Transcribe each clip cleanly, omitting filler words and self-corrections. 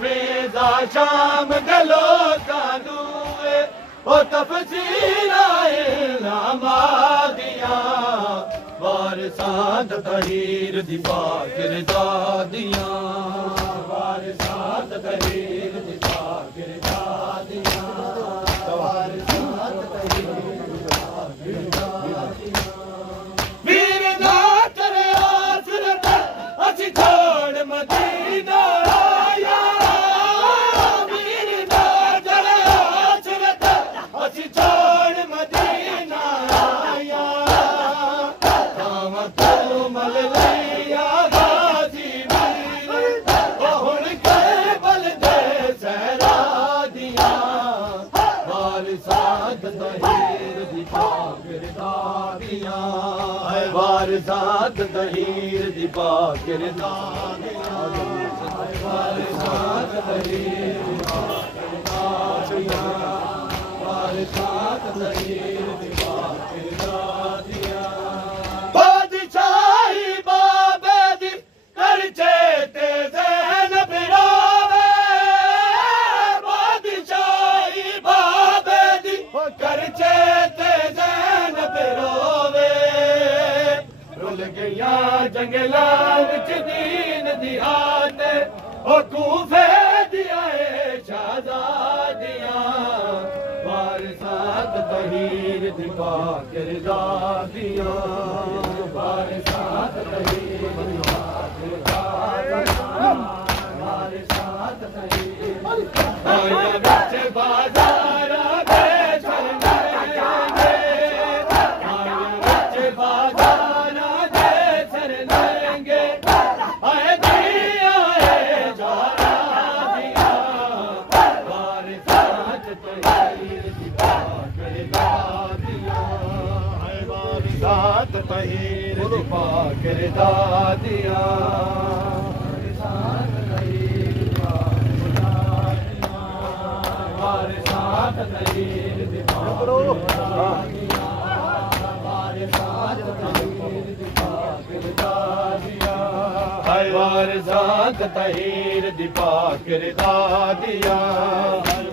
फेजा शाम गलो कानूए ओ तफसीरा इल्हामादिया वारिसात तहीर दी पाकिर दादिया वारिसात तहीर दी पाकिर दादिया वारिसात तहीर दी पाकिर दादिया वीर दा करे आसरत असी छोड़ मदीना आया वीर दा करे आसरत असी छोड़ मदीना आया मल लिया गाजी वीर हुण के बल दे सहरा दिया वारिसात तहीर दी पाकिर दादिया वारिसात तहीर दी पाकिर दादिया वारिसात तहीर दी पाकिर दादिया वारिसात तहीर दी पाकिर दादिया बादशाही बाबे दी करचे ते ज़हन बिरावे बादशाही बाबे दी करचे ते ज़हन बिरावे रुल गया जंगला विच दीन दी आत ओ कूफे दिया शहजादियां वारिसात तहीर दी पाकिर दादिया वारिसात तहीर दी पाकिर दादिया वारिसात तहीर आया बिच बाजारा बेचर लेंगे आया बिच बाजारा बेचर लेंगे आए दिया जारा दिया वारिसात तहीर दी पाकिर दादिया वारिसात तहीर दी पाकिर दादिया वारिसात तहीर दी पाकिर दादिया वारिसात तहीर दी पाकिर दादिया वारिसात तहीर दी पाकिर दादिया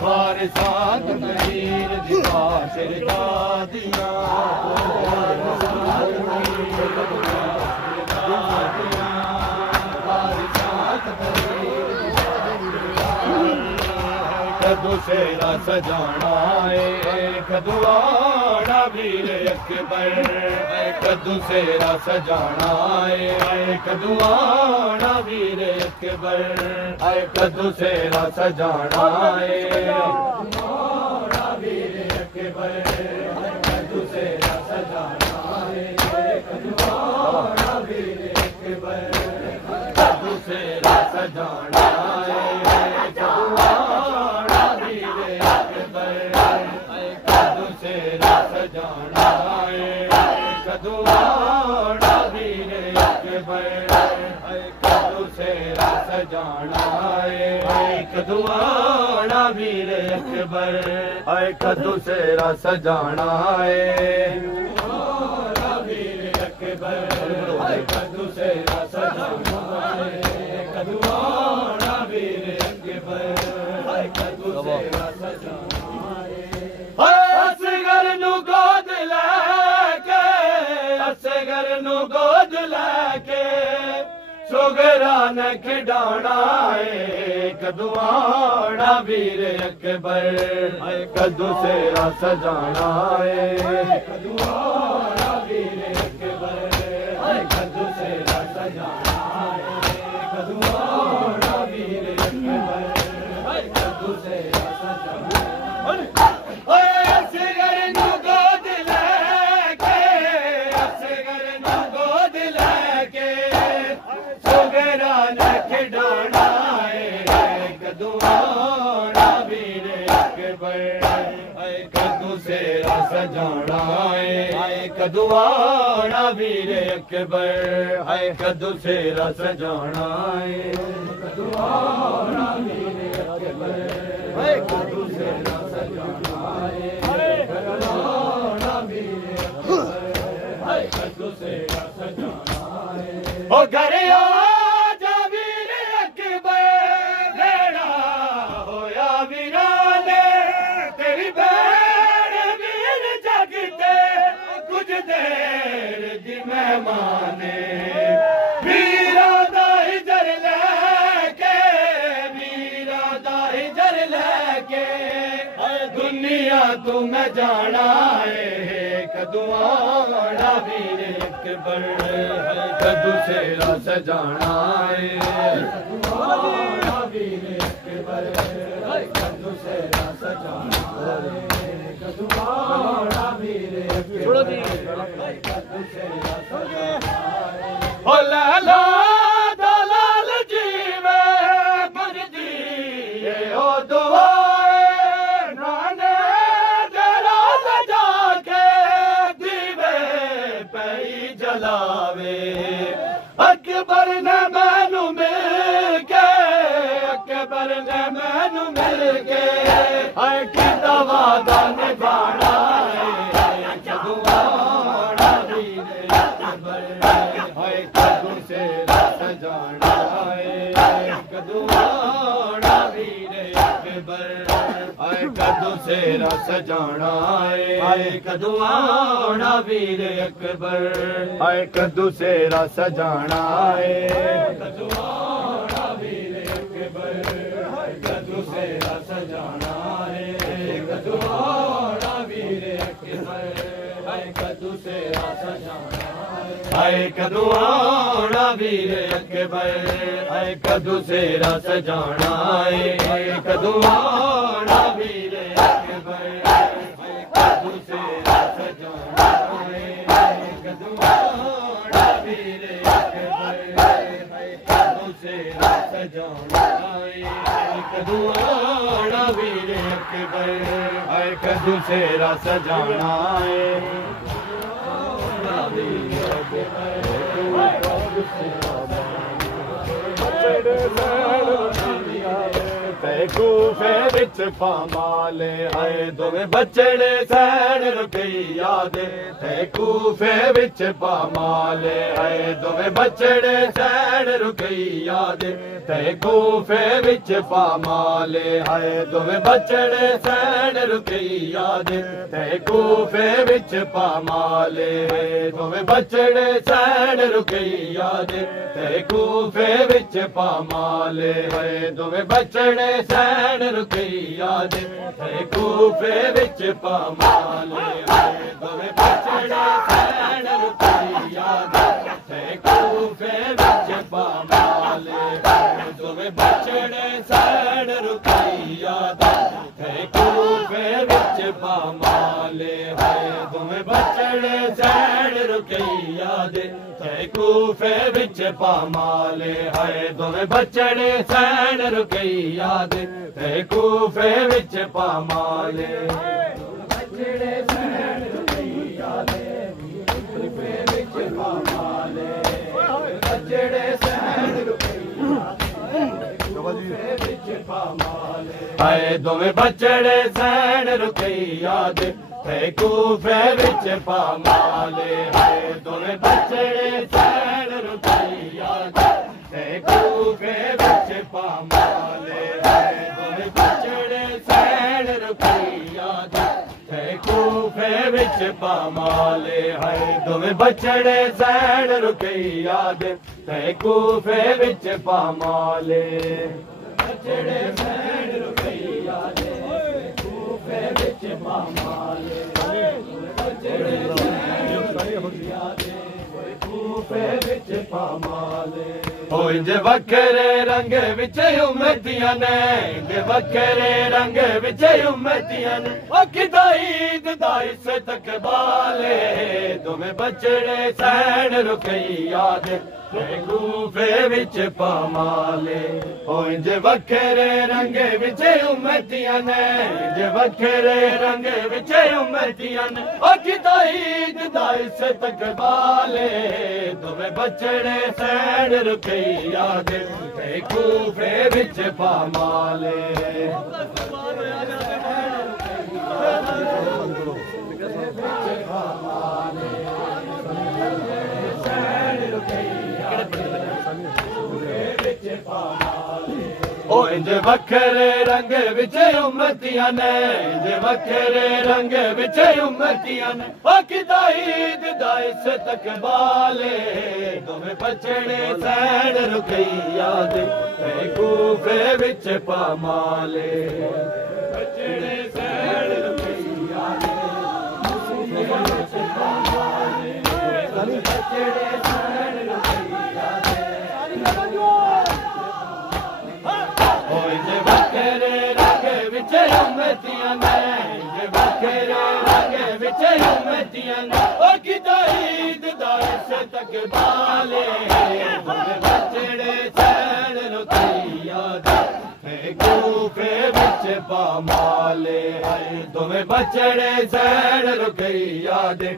वारिसात तहीर दी पाकिर दादिया वारिसात तहीर दी पाकिर दादिया कदू सेरा सजाना कदू आना वीर अकबर कदू सेरा सजाना कदू आना वीर अकबर कदू सेरा सजाना वीर अकबर कदू सेरा सजाना कदू आना वीर अकबर कदू सेरा सजाना सजाना कदू आना वीर अकबर कदू सेरा सजाना कदू आना वीर अकबर कदू सेरा सजाना वीर अकबर कदू सेरा सजाना कदू आना वीर अकबर कदू सेरा सजाना असगर नू गोद लैके असगर नू गोद लैके सुगरा ने खिडाना कदू आना वीर अकबर कदू सेरा सजाना कदू आना वीर अकबर कदू सेरा सजाना कदू आना वीर अकबर कदू सेरा सजाना असगर नू गोद लैके असगर नू गोद लैके सुगरा ने खिडाना कदू आना वीर अकबर कदू सेरा सजाना कदू आना वीर अकबर कदू सेरा सजाना कदू आना वीर अकबर कदू सेरा सजाना ओ घर आजा वीर अकबर मेरा पैमाने वीरा दा हिजर लेके वीरा दा हिजर लेके दुनिया तू मैं जाना है कदुआना वीर अकबर कदू सेरा सजाना है कदुआना वीर अकबर कदू सेरा सजाना है कदुआना वीर अकबर कदू सेरा सजाना है ओ लाला दलाल जीवे मर्जी ओ दुआ अकबर ने मैनू मिल के अकबर ने मैनू मिल के हाय किदा वादा निभाना है कदुआना वीर अकबर हाय कदू सेरा सजाना है कदुआना वीर अकबर हाय कदू सेरा सजाना है कदुआना वीर अकबर हाय कदू सेरा सजाना है कदुआना वीर अकबर हाय कदू सेरा सजाना है कदुआना वीर अकबर हाय कदू सेरा सजाना हाय कदुआना वीर अकबर हाय कदू सेरा सजाना है कदुआना वीर अकबर हाय कदू सेरा सजाना है कदुआना वीर अकबर हाय कदू सेरा सजाना है कदुआना वीर अकबर हाय कदू सेरा सजाना है कूफे विच पामाले आए दोवे बचड़े सैन रुकैया दे कूफे विच पामाले आए दोवे बचड़े सैन रुकैया दे कूफे विच पामाले आए दोवे बचड़े सैन रुकैया दे कूफे विच पामाले दोवे बचड़े सैन रुकैया दे कूफे विच पामाले आए दोवे बचड़े सैन रुकैया दे कूफे विच पामाले आए दोवे बचड़े सैन रुकैया दे कूफे विच पामाले दोवे बचड़े सैन रुकैया दे कूफे विच पामाले दोवे बचड़े सैन रुकैया दे कूफे विच पामाले हाय दोवे बचड़े सैन रुकैया दे कूफे विच पामाले बचड़े सैन रुकैया दे कूफे विच पामाले बचड़े सैन रुकैया कूफे विच पामाले हाय दोवे बचड़े सैन रुकैया दे कूफे विच पामाले हाय दोवे बचड़े सैन रुकैया दे कूफे विच पामाले हाय दोवे बचड़े सैन रुकैया दे कूफे विच पामाले हाय दोवे बचड़े सैन रुकैया दे कूफे विच पामाले बचड़े सैन रुकैया दे कूफे विच पामाले बचड़े सैन रुकैया दे कूफे विच पामाले ओ इंज वखरे रंग विच उम्मतियां ने इंज वखरे रंग विच उम्मतियां ने ओ किदा ईद दा इस तकबाले दोवें बचड़े सैन रुकैया दे कूफे विच पामाले ओ इंज वखरे रंग विच उम्मतियां ने इंज वखरे रंग विच उम्मतियां ने ओ किदा ईद दा इस तकबाले दोवें बचड़े सैन रुकैया दे कूफे विच पामाले ओ इंज वखरे रंग विचे उम्मतियां ने इंज वखरे रंग विचे उम्मतियां ने ओ किदा ईद दा इस तकबाले दोवें बचड़े सैन रुकैया दे कूफे विच पामाले बचड़े सैन रुकैया दे बचड़े सैन रुकैया दे ओ इंज वखरे रंग विचे उम्मतियां ने इंज वखरे रंग विचे उम्मतियां ने ओ किदा ईद दा इस तकबाले दोवें बचड़े सैन रुकैया दे कूफे विच पामाले दोवें बचड़े सैन रुकैया दे